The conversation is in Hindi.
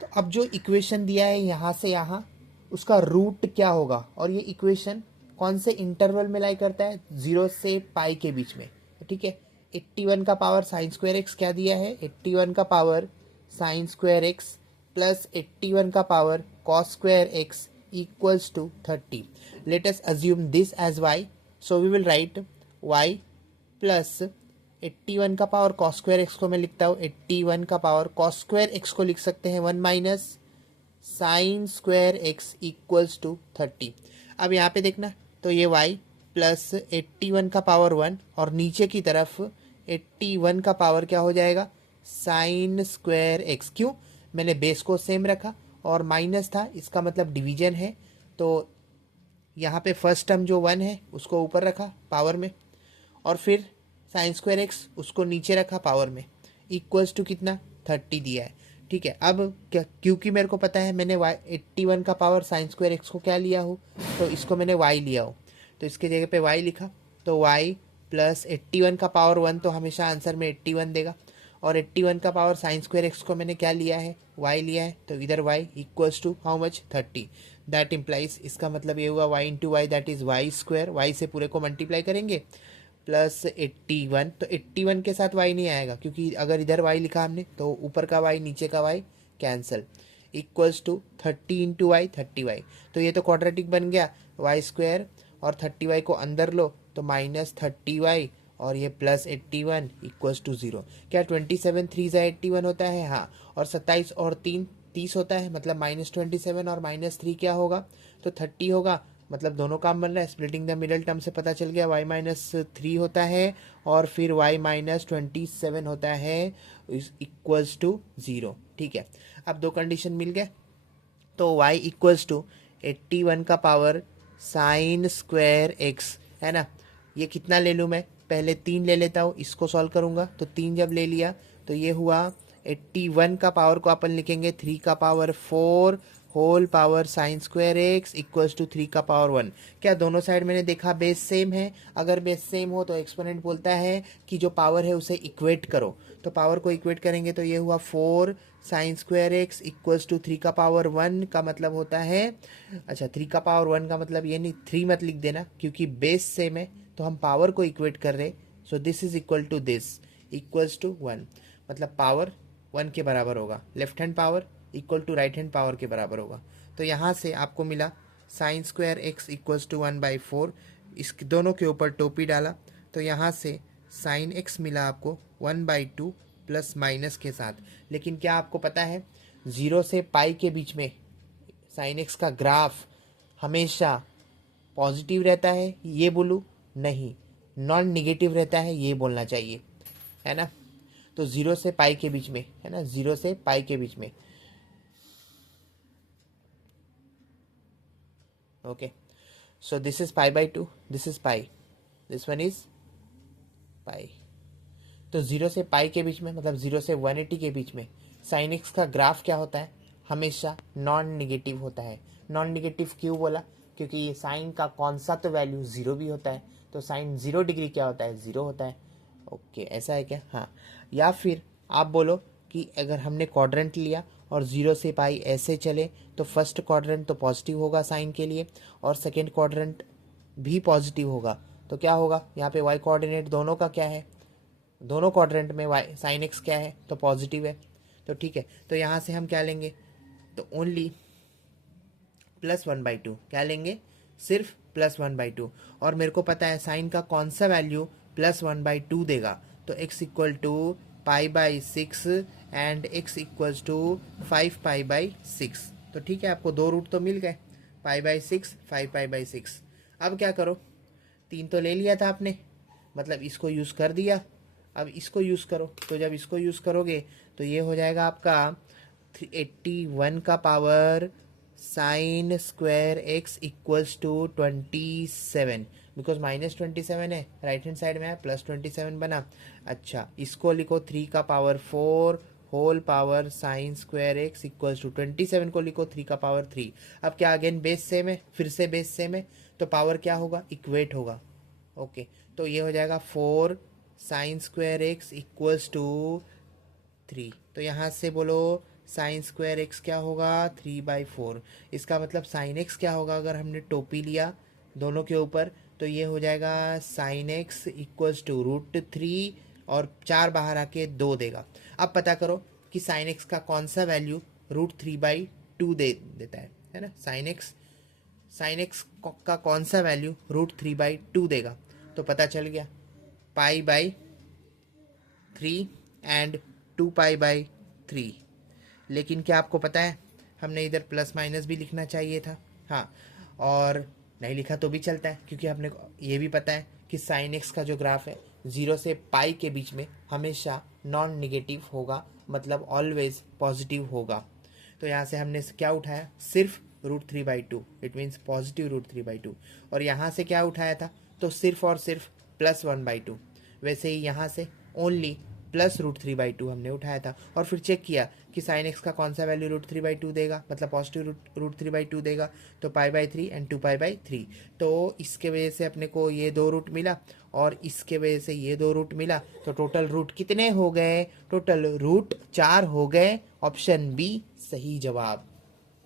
तो अब जो इक्वेशन दिया है यहाँ से यहाँ, उसका रूट क्या होगा, और ये इक्वेशन कौन से इंटरवल में लाई करता है, 0 से पाई के बीच में। तो ठीक है, 81 का पावर साइन स्क्वायर एक्स क्या दिया है, 81 का power sine square x plus 81 का power cos square x equals to 30. Let us assume this as y, so we will write y plus 81 का पावर कॉस स्क्वायर एक्स को मैं लिखता हूँ, 81 का पावर कॉस स्क्वायर एक्स को लिख सकते हैं 1 minus sine square x equals to 30. अब यहाँ पे देखना, तो ये y प्लस 81 का पावर 1 और नीचे की तरफ 81 का पावर क्या हो जाएगा, साइन स्क्वायर एक्स. क्यों, मैंने बेस को सेम रखा और माइनस था, इसका मतलब डिवीजन है. तो यहाँ पे फर्स्ट टर्म जो 1 है उसको ऊपर रखा पावर में, और फिर साइन स्क्वायर एक्स उसको नीचे रखा पावर में, इक्वल्स टू कितना, 30 दिया है. ठीक है, अब क्या, क्योंकि मेरे को पता है मैंने y 81 का पावर साइन स्क्वायर एक्स को क्या लिया हूँ, तो इसको मैंने y लिया हूँ, तो इसके जगह पे y लिखा. तो y प्लस 81 का पावर 1 तो हमेशा आंसर में 81 देगा, और 81 का पावर साइन स्क्वायर एक्स को मैंने क्या लिया है, y लिया है, तो इधर y equals to how much, 30. That implies, इसका मतलब ये हुआ y into y that is y square, y से पूरे को मल्टीप्लाई करेंगे प्लस 81. तो 81 के साथ y नहीं आएगा, क्योंकि अगर इधर y लिखा हमने तो ऊपर का y नीचे का y cancel, equals to 30 into y 30y. तो ये तो क्वाड्रेटिक बन गया, y स्क्वायर और 30y को अंदर लो तो माइनस 30y और ये प्लस 81 इक्वल्स टू 0. क्या 27 3 ज़ा 81 होता है, हाँ, और 27 और 3 30 होता है, मतलब -27 और -3 क्या होगा, तो 30 होगा. मतलब दोनों काम बन रहा है, स्प्लिटिंग द मिडल टर्म से पता चल गया y-3 होता है और फिर y-27 होता है इक्वल्स टू 0. ठीक है, अब दो कंडीशन मिल गए, तो y इक्वल्स टू 81 का पावर साइन स्क्वायर एक्स है ना. ये कितना ले लूँ मैं, पहले 3 ले लेता हूँ, इसको सॉल्व करूँगा तो 3 जब ले लिया तो ये हुआ 81 का पावर को अपन लिखेंगे 3 का power 4 whole power sine square x equals to 3 का पावर 1. क्या दोनों साइड मैंने देखा बेस सेम है, अगर बेस सेम हो तो एक्सपोनेंट बोलता है कि जो पावर है उसे इक्वेट करो. तो पावर को इक्वेट करेंगे तो ये हुआ 4 sine square x equals to 3 का पावर 1 का मतलब होता है, अच्छा 3 का पावर 1 का मतलब ये नहीं, 3 मत लिख देना क्योंकि बेस सेम है तो हम पावर को इक्वेट कर रहे. So this is equal to this equals to 1, मतलब पावर 1 के बराबर होगा, left hand power equal to right hand power के बराबर होगा. तो यहाँ से आपको मिला sine square x equals to 1/4, इस दोनों के ऊपर टोपी डाला तो यहाँ से साइन एक्स मिला आपको 1/2 प्लस माइनस के साथ. लेकिन क्या आपको पता है 0 से पाई के बीच में साइन एक्स का ग्राफ हमेशा पॉजिटिव रहता है, ये बोलूँ, नहीं, नॉन निगेटिव रहता है, ये बोलना चाहिए, है ना. तो 0 से पाई के बीच में, है ना, 0 से पाई के बीच में. Okay, so this is π/2, this is pi, this one is pi. तो 0 से पाई के बीच में मतलब 0 से 180 के बीच में साइन एक्स का ग्राफ क्या होता है, हमेशा नॉन निगेटिव होता है. नॉन निगेटिव क्यों बोला, क्योंकि ये साइन का कौन सा तो वैल्यू 0 भी होता है, तो साइन 0 डिग्री क्या होता है, 0 होता है. ओके, ऐसा है क्या, हाँ. या फिर आप बोलो कि अगर हमने क्वाड्रेंट लिया और 0 से पाई ऐसे चले तो फर्स्ट क्वाड्रेंट तो पॉजिटिव होगा साइन के लिए और सेकेंड क्वाड्रेंट भी पॉजिटिव होगा. तो क्या होगा, यहाँ पे वाई कोऑर्डिनेट दोनों का क्या है, दोनों क्वाड्रेंट में वाई साइन एक्स क्या है, तो पॉजिटिव है. तो ठीक है, तो यहाँ से हम क्या लेंगे, तो ओनली +1/2, क्या लेंगे, सिर्फ +1/2. और मेरे को पता है साइन का कौन सा वैल्यू +1/2 देगा, तो x equal to π/6 and x equals to 5π/6. तो ठीक है, आपको दो रूट तो मिल गए, π/6 5π/6. अब क्या करो, 3 तो ले लिया था आपने, मतलब इसको यूज़ कर दिया, अब इसको यूज़ करो. तो जब इसको यूज़ करोगे तो ये हो जाएगा आपका 81 का power sine square x equals to 27, because -27 है, राइट हैंड साइड में है, +27 बना. अच्छा, इसको लिखो 3 का power 4 whole power sine square x equals to 27 को लिखो 3 का पावर 3. अब क्या अगेन बेस सेम है, फिर से बेस सेम है, तो पावर क्या होगा, इक्वेट होगा. ओके, तो ये हो जाएगा 4 sine square x equals to 3. तो यहाँ से बोलो साइन स्क्वायर एक्स क्या होगा 3/4। इसका मतलब साइन एक्स क्या होगा अगर हमने टोपी लिया दोनों के ऊपर, तो ये हो जाएगा साइन एक्स इक्वल्स टू √3 और 4 बाहर आके 2 देगा। अब पता करो कि साइन एक्स का कौन सा वैल्यू √3/2 दे देता है ना। साइन एक्स का कौन सा वैल्यू √3/2 देगा, तो पता चल गया π/3 एंड 2π/3। लेकिन क्या आपको पता है हमने इधर प्लस माइनस भी लिखना चाहिए था। हाँ, और नहीं लिखा तो भी चलता है, क्योंकि हमने ये भी पता है कि साइन एक्स का जो ग्राफ है 0 से पाई के बीच में हमेशा नॉन निगेटिव होगा, मतलब ऑलवेज पॉजिटिव होगा। तो यहाँ से हमने क्या उठाया, सिर्फ √3/2, इट मीन्स पॉजिटिव √3/2। और यहाँ से क्या उठाया था, तो सिर्फ और सिर्फ +1/2। वैसे ही यहाँ से ओनली +√3/2 हमने उठाया था, और फिर चेक किया कि साइन एक्स का कौन सा वैल्यू √3/2 देगा, मतलब पॉजिटिव √3/2 देगा, तो π/3 एंड 2π/3। तो इसके वजह से अपने को ये 2 रूट मिला और इसके वजह से ये 2 रूट मिला, तो टोटल रूट कितने हो गए, टोटल रूट 4 हो गए। ऑप्शन बी सही जवाब।